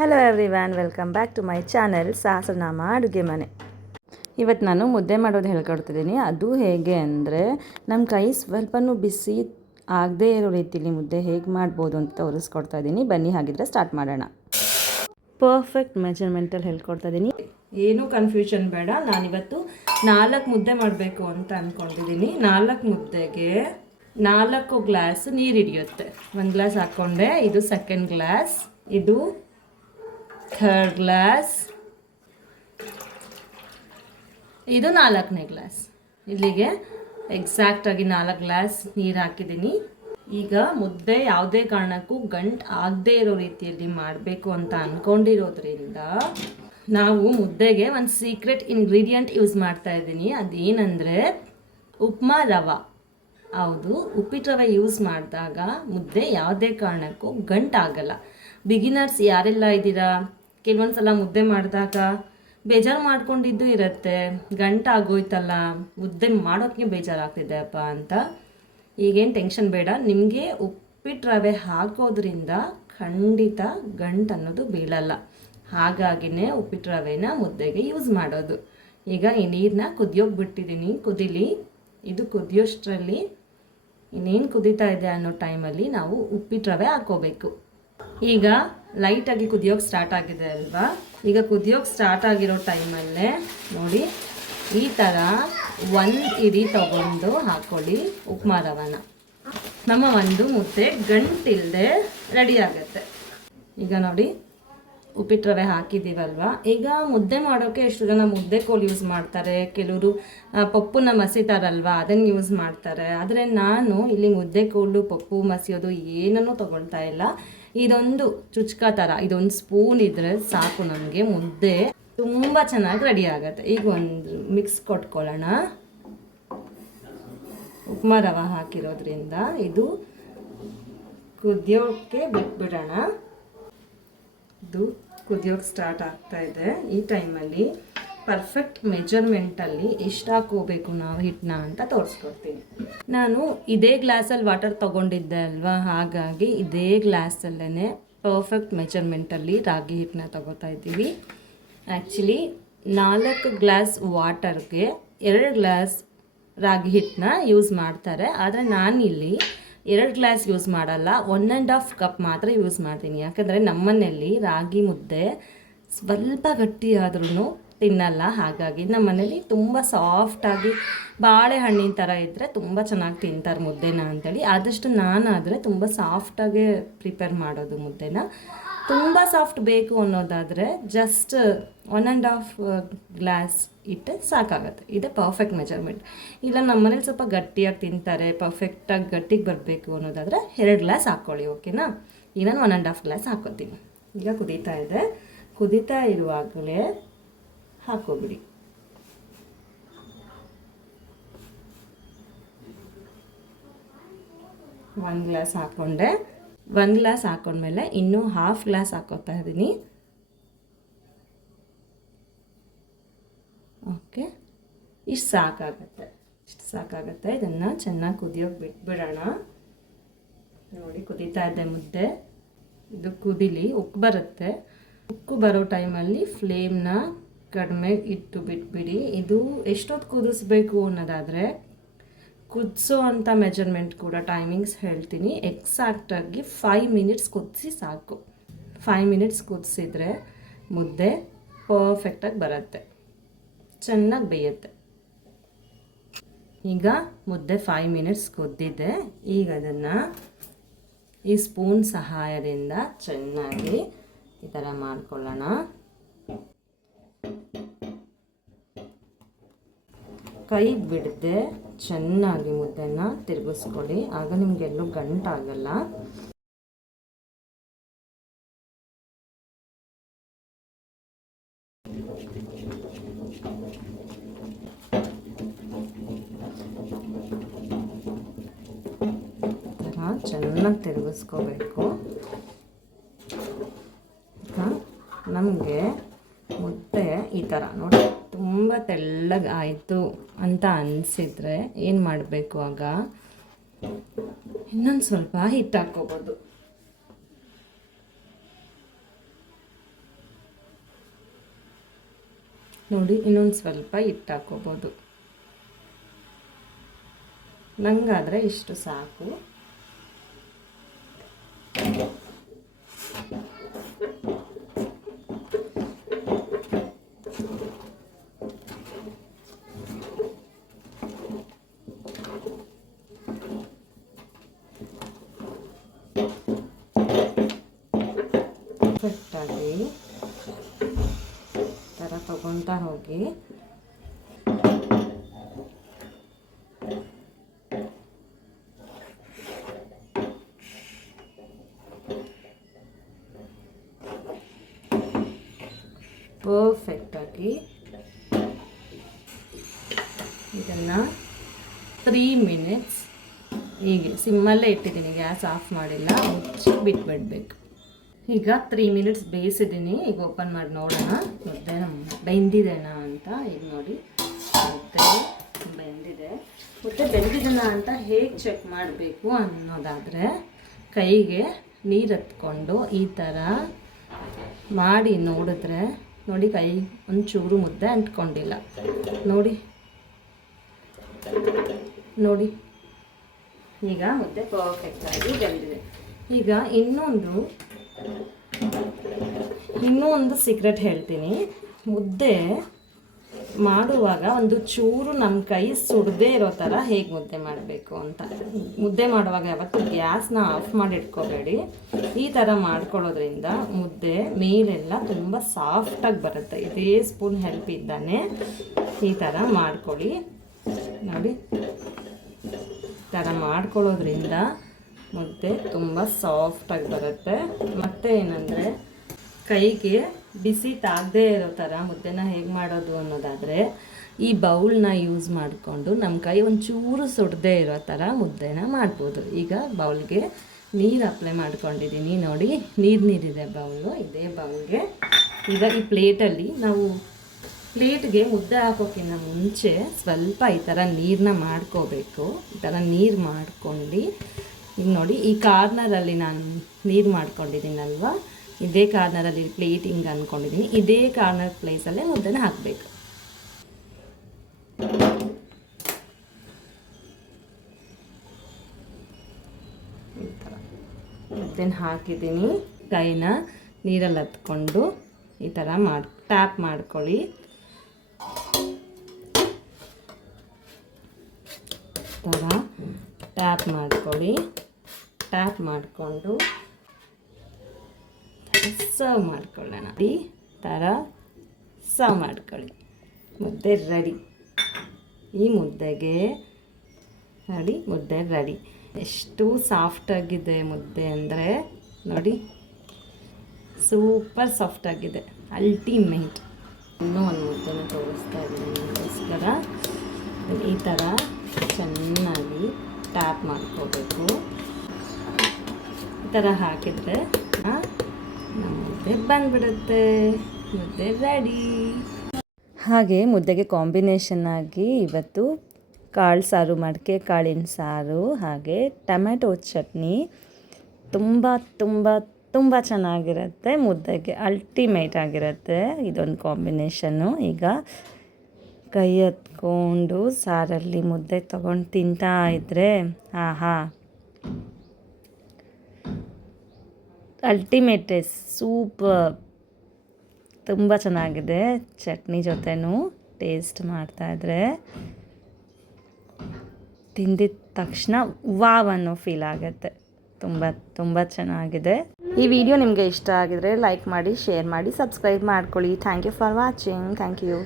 Hello everyone, welcome back to my channel Sahasranama ಅಡುಗೆ ಮನೆ. ಇವತ್ತು ನಾನು ಮುದ್ದೆ ಮಾಡೋದು ಹೇಳ್ಕೊಡ್ತಿದ್ದೀನಿ. ಅದು ಹೇಗೆ ಅಂದರೆ, ನಮ್ಮ ಕೈ ಸ್ವಲ್ಪನೂ ಬಿಸಿ ಆಗದೇ ಇರೋ ರೀತಿಯಲ್ಲಿ ಮುದ್ದೆ ಹೇಗೆ ಮಾಡ್ಬೋದು ಅಂತ ತೋರಿಸ್ಕೊಡ್ತಾ ಇದ್ದೀನಿ. ಬನ್ನಿ ಹಾಗಿದ್ರೆ ಸ್ಟಾರ್ಟ್ ಮಾಡೋಣ. ಪರ್ಫೆಕ್ಟ್ ಮೆಜರ್ಮೆಂಟಲ್ಲಿ ಹೇಳ್ಕೊಡ್ತಾ ಇದ್ದೀನಿ, ಏನೂ ಕನ್ಫ್ಯೂಷನ್ ಬೇಡ. ನಾನಿವತ್ತು 4 ಮುದ್ದೆ ಮಾಡಬೇಕು ಅಂತ ಅಂದ್ಕೊಂಡಿದ್ದೀನಿ. 4 ಮುದ್ದೆಗೆ 4 ಗ್ಲಾಸ್ ನೀರು ಹಿಡಿಯುತ್ತೆ. 1 ಗ್ಲಾಸ್ ಹಾಕ್ಕೊಂಡೆ, ಇದು ಸೆಕೆಂಡ್ ಗ್ಲಾಸ್, ಇದು ಥರ್ಡ್ ಗ್ಲಾಸ್, ಇದು 4ನೇ ಗ್ಲಾಸ್. ಇಲ್ಲಿಗೆ ಎಕ್ಸಾಕ್ಟಾಗಿ 4 ಗ್ಲಾಸ್ ನೀರು ಹಾಕಿದ್ದೀನಿ. ಈಗ ಮುದ್ದೆ ಯಾವುದೇ ಕಾರಣಕ್ಕೂ ಗಂಟು ಆಗದೇ ಇರೋ ರೀತಿಯಲ್ಲಿ ಮಾಡಬೇಕು ಅಂತ ಅಂದ್ಕೊಂಡಿರೋದ್ರಿಂದ ನಾವು ಮುದ್ದೆಗೆ ಒಂದು ಸೀಕ್ರೆಟ್ ಇಂಗ್ರೀಡಿಯೆಂಟ್ ಯೂಸ್ ಮಾಡ್ತಾ ಇದ್ದೀನಿ. ಅದೇನೆಂದರೆ ಉಪ್ಮಾ ರವೆ. ಹೌದು, ಉಪ್ಪಿಟ್ಟು ರವೆ ಯೂಸ್ ಮಾಡಿದಾಗ ಮುದ್ದೆ ಯಾವುದೇ ಕಾರಣಕ್ಕೂ ಗಂಟಾಗಲ್ಲ. ಬಿಗಿನರ್ಸ್ ಯಾರೆಲ್ಲ ಇದ್ದೀರಾ, ಕೆಲವೊಂದು ಸಲ ಮುದ್ದೆ ಮಾಡಿದಾಗ ಬೇಜಾರು ಮಾಡ್ಕೊಂಡಿದ್ದು ಇರುತ್ತೆ, ಗಂಟಾಗೋಯ್ತಲ್ಲ, ಮುದ್ದೆ ಮಾಡೋಕ್ಕೆ ಬೇಜಾರಾಗ್ತಿದೆ ಅಪ್ಪ ಅಂತ. ಈಗೇನು ಟೆನ್ಷನ್ ಬೇಡ. ನಿಮಗೆ ಉಪ್ಪಿಟ್ಟು ರವೆ ಹಾಕೋದ್ರಿಂದ ಖಂಡಿತ ಗಂಟು ಅನ್ನೋದು ಬೀಳಲ್ಲ. ಹಾಗಾಗಿನೇ ಉಪ್ಪಿಟ್ಟು ರವೆನ ಮುದ್ದೆಗೆ ಯೂಸ್ ಮಾಡೋದು. ಈಗ ಈ ನೀರನ್ನ ಕುದಿಯೋಕೆ ಬಿಟ್ಟಿದ್ದೀನಿ, ಕುದೀಲಿ. ಇದು ಕುದಿಯೋಷ್ಟರಲ್ಲಿ ಇನ್ನೇನು ಕುದೀತಾ ಇದೆ ಅನ್ನೋ ಟೈಮಲ್ಲಿ ನಾವು ಉಪ್ಪಿಟ್ಟು ರವೆ ಹಾಕ್ಕೋಬೇಕು. ಈಗ ಲೈಟಾಗಿ ಕುದಿಯೋಕೆ ಸ್ಟಾರ್ಟ್ ಆಗಿದೆ ಅಲ್ವಾ. ಈಗ ಕುದಿಯೋಕೆ ಸ್ಟಾರ್ಟ್ ಆಗಿರೋ ಟೈಮಲ್ಲೇ ನೋಡಿ, ಈ ಥರ 1 ಇಡಿ ತಗೊಂಡು ಹಾಕ್ಕೊಳ್ಳಿ ಉಪ್ಮಾ ರವೆನ. ನಮ್ಮ ಒಂದು ಮುದ್ದೆ ಗಂಟಿಲ್ಲದೆ ರೆಡಿ ಆಗುತ್ತೆ. ಈಗ ನೋಡಿ, ಉಪ್ಪಿಟ್ಟು ರವೆ ಹಾಕಿದ್ದೀವಲ್ವ. ಈಗ ಮುದ್ದೆ ಮಾಡೋಕ್ಕೆ ಎಷ್ಟು ಜನ ಮುದ್ದೆ ಕೋಲು ಯೂಸ್ ಮಾಡ್ತಾರೆ, ಕೆಲವರು ಪಪ್ಪುನ ಮಸಿತಾರಲ್ವ, ಅದನ್ನು ಯೂಸ್ ಮಾಡ್ತಾರೆ. ಆದರೆ ನಾನು ಇಲ್ಲಿ ಮುದ್ದೆ ಕೋಲು, ಪಪ್ಪು ಮಸಿಯೋದು ಏನನ್ನೂ ತೊಗೊಳ್ತಾ ಇಲ್ಲ. ಇದೊಂದು ಚುಚ್ಕ ಥರ, ಇದೊಂದು ಸ್ಪೂನ್ ಇದ್ದರೆ ಸಾಕು, ನಮಗೆ ಮುದ್ದೆ ತುಂಬ ಚೆನ್ನಾಗಿ ರೆಡಿ ಆಗುತ್ತೆ. ಈಗ ಒಂದು ಮಿಕ್ಸ್ ಕೊಟ್ಕೊಳ್ಳೋಣ. ಉಪ್ಮಾ ರವೆ ಹಾಕಿರೋದ್ರಿಂದ ಇದು ಕುದಿಯೋಕ್ಕೆ ಬಿಟ್ಬಿಡೋಣ. ಇದು ಕುದಿಯೋಕ್ಕೆ ಸ್ಟಾರ್ಟ್ ಆಗ್ತಾ ಇದೆ. ಈ ಟೈಮಲ್ಲಿ ಪರ್ಫೆಕ್ಟ್ ಮೆಜರ್ಮೆಂಟಲ್ಲಿ ಎಷ್ಟು ಹಾಕೋಬೇಕು ನಾವು ಹಿಟ್ಟನ್ನ ಅಂತ ತೋರಿಸ್ಕೊಡ್ತೀನಿ. ನಾನು ಇದೇ ಗ್ಲಾಸಲ್ಲಿ ವಾಟರ್ ತೊಗೊಂಡಿದ್ದೆ ಅಲ್ವಾ, ಹಾಗಾಗಿ ಇದೇ ಗ್ಲಾಸಲ್ಲೇ ಪರ್ಫೆಕ್ಟ್ ಮೆಜರ್ಮೆಂಟಲ್ಲಿ ರಾಗಿ ಹಿಟ್ಟನ್ನ ತೊಗೋತಾ ಇದ್ದೀವಿ. ಆ್ಯಕ್ಚುಲಿ 4 ಗ್ಲಾಸ್ ವಾಟರ್ಗೆ 2 ಗ್ಲಾಸ್ ರಾಗಿ ಹಿಟ್ಟನ್ನ ಯೂಸ್ ಮಾಡ್ತಾರೆ. ಆದರೆ ನಾನಿಲ್ಲಿ 2 ಗ್ಲಾಸ್ ಯೂಸ್ ಮಾಡಲ್ಲ, 1.5 ಕಪ್ ಮಾತ್ರ ಯೂಸ್ ಮಾಡ್ತೀನಿ. ಯಾಕಂದರೆ ನಮ್ಮನೇಲಿ ರಾಗಿ ಮುದ್ದೆ ಸ್ವಲ್ಪ ಗಟ್ಟಿಯಾದ್ರೂ ತಿನ್ನಲ್ಲ. ಹಾಗಾಗಿ ನಮ್ಮ ಮನೇಲಿ ತುಂಬ ಸಾಫ್ಟಾಗಿ ಬಾಳೆಹಣ್ಣಿನ ಥರ ಇದ್ದರೆ ತುಂಬ ಚೆನ್ನಾಗಿ ತಿಂತಾರೆ ಮುದ್ದೆನ ಅಂತೇಳಿ ಆದಷ್ಟು ನಾನಾದರೆ ತುಂಬ ಸಾಫ್ಟಾಗೆ ಪ್ರಿಪೇರ್ ಮಾಡೋದು ಮುದ್ದೆನ. ತುಂಬ ಸಾಫ್ಟ್ ಬೇಕು ಅನ್ನೋದಾದರೆ ಜಸ್ಟ್ 1.5 ಗ್ಲಾಸ್ ಇಟ್ಟೆ ಸಾಕಾಗುತ್ತೆ. ಇದೇ ಪರ್ಫೆಕ್ಟ್ ಮೆಜರ್ಮೆಂಟ್. ಇಲ್ಲ ನಮ್ಮ ಮನೇಲಿ ಸ್ವಲ್ಪ ಗಟ್ಟಿಯಾಗಿ ತಿಂತಾರೆ, ಪರ್ಫೆಕ್ಟಾಗಿ ಗಟ್ಟಿಗೆ ಬರಬೇಕು ಅನ್ನೋದಾದರೆ 2 ಗ್ಲಾಸ್ ಹಾಕ್ಕೊಳ್ಳಿ, ಓಕೆನಾ. ಈಗ ನಾನು 1.5 ಗ್ಲಾಸ್ ಹಾಕ್ಕೊತೀನಿ. ಈಗ ಕುದೀತಾ ಇದೆ, ಕುದೀತಾ ಇರುವಾಗಲೇ ಹಾಕೋಬಿಡಿ. ಒಂದು ಗ್ಲಾಸ್ ಹಾಕ್ಕೊಂಡೆ. 1 ಗ್ಲಾಸ್ ಹಾಕ್ಕೊಂಡ್ಮೇಲೆ ಇನ್ನೂ 1/2 ಗ್ಲಾಸ್ ಹಾಕೋತಾ ಇದ್ದೀನಿ. ಓಕೆ, ಇಷ್ಟು ಸಾಕಾಗುತ್ತೆ. ಇದನ್ನು ಚೆನ್ನಾಗಿ ಕುದಿಯೋಕೆ ಬಿಟ್ಬಿಡೋಣ. ನೋಡಿ, ಕುದೀತಾ ಇದೆ ಮುದ್ದೆ. ಇದು ಕುದಿಲಿ, ಉಕ್ಕು ಬರುತ್ತೆ. ಉಕ್ಕು ಬರೋ ಟೈಮಲ್ಲಿ ಫ್ಲೇಮ್ನ ಕಡಿಮೆ ಇಟ್ಟು ಬಿಟ್ಬಿಡಿ. ಇದು ಎಷ್ಟೊತ್ತು ಕುದಿಸ್ಬೇಕು ಅನ್ನೋದಾದರೆ ಕುದಿಸೋ ಅಂಥ ಮೆಜರ್ಮೆಂಟ್ ಕೂಡ ಟೈಮಿಂಗ್ಸ್ ಹೇಳ್ತೀನಿ. ಎಕ್ಸಾಕ್ಟಾಗಿ 5 ಮಿನಿಟ್ಸ್ ಕುದಿಸಿ ಸಾಕು. 5 ಮಿನಿಟ್ಸ್ ಕುದಿಸಿದ್ರೆ ಮುದ್ದೆ ಪರ್ಫೆಕ್ಟಾಗಿ ಬರುತ್ತೆ, ಚೆನ್ನಾಗಿ ಬೇಯುತ್ತೆ. ಈಗ ಮುದ್ದೆ 5 ಮಿನಿಟ್ಸ್ ಕುದ್ದಿದೆ. ಈಗ ಅದನ್ನು ಈ ಸ್ಪೂನ್ ಸಹಾಯದಿಂದ ಚೆನ್ನಾಗಿ ಈ ಥರ ಮಾಡ್ಕೊಳ್ಳೋಣ. ಕೈ ಬಿಡದೆ ಚೆನ್ನಾಗಿ ಮುದ್ದೆನ ತಿರುಗಿಸ್ಕೊಳ್ಳಿ, ಆಗ ನಿಮಗೆಲ್ಲೂ ಗಂಟಾಗಲ್ಲ. ಚೆನ್ನಾಗಿ ತಿರುಗಿಸ್ಕೋಬೇಕು. ನಮಗೆ ಮುದ್ದೆ ಈ ಥರ ನೋಡಿ ತುಂಬ ತೆಳ್ಳಗೆ ಆಯಿತು ಅಂತ ಅನಿಸಿದರೆ ಏನು ಮಾಡಬೇಕು, ಆಗ ಇನ್ನೊಂದು ಸ್ವಲ್ಪ ಹಿಟ್ಟು ಹಾಕ್ಕೋಬೋದು. ನೋಡಿ ಇನ್ನೊಂದು ಸ್ವಲ್ಪ ಹಿಟ್ಟು ಹಾಕ್ಕೋಬೋದು. ನಂಗಾದರೆ ಇಷ್ಟು ಸಾಕು. ಪರ್ಫೆಕ್ಟಾಗಿ ಥರ ತಗೊತಾ ಹೋಗಿ ಪರ್ಫೆಕ್ಟಾಗಿ ಇದನ್ನು 3 ಮಿನಿಟ್ಸ್ ಹೀಗೆ ಸಿಮ್ಮಲ್ಲೇ ಇಟ್ಟಿದ್ದೀನಿ, ಗ್ಯಾಸ್ ಆಫ್ ಮಾಡಿಲ್ಲ, ಮುಚ್ಚಿ ಬಿಟ್ಬಿಡ್ಬೇಕು. ಈಗ 3 ಮಿನಿಟ್ಸ್ ಬೇಯಿಸಿದ್ದೀನಿ. ಈಗ ಓಪನ್ ಮಾಡಿ ನೋಡೋಣ ಮುದ್ದೆ ಬೆಂದಿದೆನಾ ಅಂತ. ಈಗ ನೋಡಿ ಮುದ್ದೆ ಬೆಂದಿದೆ. ಮುದ್ದೆ ಬೆಂದಿದೆನಾ ಅಂತ ಹೇಗೆ ಚೆಕ್ ಮಾಡಬೇಕು ಅನ್ನೋದಾದರೆ ಕೈಗೆ ನೀರು ಹತ್ಕೊಂಡು ಈ ಥರ ಮಾಡಿ ನೋಡಿದ್ರೆ ನೋಡಿ ಕೈ ಒಂಚೂರು ಮುದ್ದೆ ಅಂಟ್ಕೊಂಡಿಲ್ಲ. ನೋಡಿ ನೋಡಿ ಈಗ ಮುದ್ದೆ ಪರ್ಫೆಕ್ಟಾಗಿ ಬೆಂದಿದೆ. ಈಗ ಇನ್ನೂ ಒಂದು ಸೀಕ್ರೆಟ್ ಹೇಳ್ತೀನಿ. ಮುದ್ದೆ ಮಾಡುವಾಗ ಒಂದು ಚೂರು ನಮ್ಮ ಕೈ ಸುಡದೇ ಇರೋ ಥರ ಹೇಗೆ ಮುದ್ದೆ ಮಾಡಬೇಕು ಅಂತ. ಮುದ್ದೆ ಮಾಡುವಾಗ ಯಾವತ್ತೂ ಗ್ಯಾಸ್ನ ಆಫ್ ಮಾಡಿ ಇಟ್ಕೋಬೇಡಿ. ಈ ಥರ ಮಾಡ್ಕೊಳ್ಳೋದ್ರಿಂದ ಮುದ್ದೆ ಮೇಲೆಲ್ಲ ತುಂಬ ಸಾಫ್ಟಾಗಿ ಬರುತ್ತೆ. ಇದೇ ಸ್ಪೂನ್ ಹೆಲ್ಪ್ ಇದ್ದಾನೆ ಈ ಥರ ಮಾಡ್ಕೊಳ್ಳಿ. ನೋಡಿ ಈ ಥರ ಮಾಡ್ಕೊಳ್ಳೋದ್ರಿಂದ ಮುದ್ದೆ ತುಂಬ ಸಾಫ್ಟಾಗಿ ಬರುತ್ತೆ. ಮತ್ತು ಏನಂದರೆ ಕೈಗೆ ಬಿಸಿ ತಾಗದೇ ಇರೋ ಥರ ಮುದ್ದೆನ ಹೇಗೆ ಮಾಡೋದು ಅನ್ನೋದಾದರೆ ಈ ಬೌಲ್ನ ಯೂಸ್ ಮಾಡಿಕೊಂಡು ನಮ್ಮ ಕೈ ಒಂಚೂರು ಸುಡದೇ ಇರೋ ಥರ ಮುದ್ದೆನ ಮಾಡ್ಬೋದು. ಈಗ ಬೌಲ್ಗೆ ನೀರು ಅಪ್ಲೈ ಮಾಡ್ಕೊಂಡಿದ್ದೀನಿ. ನೋಡಿ ನೀರಿದೆ ಬೌಲು. ಇದೇ ಬೌಲ್ಗೆ ಈಗ ಈ ಪ್ಲೇಟಲ್ಲಿ ನಾವು ಪ್ಲೇಟ್ಗೆ ಮುದ್ದೆ ಹಾಕೋಕ್ಕಿಂತ ಮುಂಚೆ ಸ್ವಲ್ಪ ಈ ಥರ ನೀರನ್ನ ಮಾಡ್ಕೋಬೇಕು. ಈ ಥರ ನೀರು ಮಾಡ್ಕೊಂಡು ಈಗ ನೋಡಿ ಈ ಕಾರ್ನರಲ್ಲಿ ನಾನು ನೀರು ಮಾಡ್ಕೊಂಡಿದ್ದೀನಲ್ವ, ಇದೇ ಕಾರ್ನರಲ್ಲಿ ಪ್ಲೇಟ್ ಹಿಂಗೆ ಅಂದ್ಕೊಂಡಿದ್ದೀನಿ. ಇದೇ ಕಾರ್ನರ್ ಪ್ಲೇಸಲ್ಲೇ ಮುದ್ದೆನ ಹಾಕಬೇಕು. ಈ ಥರ ಮುದ್ದೆನ ಹಾಕಿದ್ದೀನಿ. ಕೈನ ನೀರಲ್ಲಿ ಹತ್ಕೊಂಡು ಈ ಥರ ಟ್ಯಾಪ್ ಮಾಡ್ಕೊಳ್ಳಿ. ಥರ ಟ್ಯಾಪ್ ಮಾಡ್ಕೊಳ್ಳಿ. ಟ್ಯಾಪ್ ಮಾಡಿಕೊಂಡು ಸರ್ವ್ ಮಾಡ್ಕೊಳ್ಳೋಣ. ಈ ಥರ ಸರ್ವ್ ಮಾಡ್ಕೊಳ್ಳಿ. ಮುದ್ದೆ ರೆಡಿ. ಈ ಮುದ್ದೆಗೆ ನೋಡಿ ಮುದ್ದೆ ರೆಡಿ. ಎಷ್ಟು ಸಾಫ್ಟಾಗಿದೆ ಮುದ್ದೆ ಅಂದರೆ ನೋಡಿ, ಸೂಪರ್ ಸಾಫ್ಟಾಗಿದೆ, ಅಲ್ಟಿಮೇಟ್. ಇನ್ನೂ ಒಂದು ಮುದ್ದೆನ ತೋರಿಸ್ತಾ ಇದ್ದೀನಿ ನಿಮಗೋಸ್ಕರ. ಈ ಥರ ಚೆನ್ನಾಗಿ ಟ್ಯಾಪ್ ಮಾಡ್ಕೋಬೇಕು. ಈ ಥರ ಹಾಕಿದರೆ ನಮ್ಮ ಮುದ್ದೆ ಬಂದ್ಬಿಡುತ್ತೆ. ಮುದ್ದೆ ರೆಡಿ. ಹಾಗೆ ಮುದ್ದೆಗೆ ಕಾಂಬಿನೇಷನ್ ಆಗಿ ಇವತ್ತು ಕಾಳು ಸಾರು, ಮಡಿಕೆ ಕಾಳಿನ ಸಾರು, ಹಾಗೆ ಟೊಮೆಟೊ ಚಟ್ನಿ ತುಂಬ ತುಂಬ ತುಂಬ ಚೆನ್ನಾಗಿರುತ್ತೆ. ಮುದ್ದೆಗೆ ಅಲ್ಟಿಮೇಟ್ ಆಗಿರುತ್ತೆ ಇದೊಂದು ಕಾಂಬಿನೇಷನ್ನು. ಈಗ ಕೈ ಹತ್ಕೊಂಡು ಸಾರಲ್ಲಿ ಮುದ್ದೆ ತೊಗೊಂಡು ತಿಂತಾ ಇದ್ದರೆ ಆಹಾ, ಅಲ್ಟಿಮೇಟ್ ಟೇಸ್ಟ್, ಸೂಪರ್, ತುಂಬ ಚೆನ್ನಾಗಿದೆ. ಚಟ್ನಿ ಜೊತೆನೂ ಟೇಸ್ಟ್ ಮಾಡ್ತಾಯಿದ್ರೆ ತಿಂದಿದ ತಕ್ಷಣ ವಾವ್ ಅನ್ನೋ ಫೀಲ್ ಆಗುತ್ತೆ. ತುಂಬ ತುಂಬ ಚೆನ್ನಾಗಿದೆ. ಈ ವಿಡಿಯೋ ನಿಮಗೆ ಇಷ್ಟ ಆಗಿದರೆ ಲೈಕ್ ಮಾಡಿ, ಶೇರ್ ಮಾಡಿ, ಸಬ್ಸ್ಕ್ರೈಬ್ ಮಾಡ್ಕೊಳ್ಳಿ. Thank you for watching. Thank you.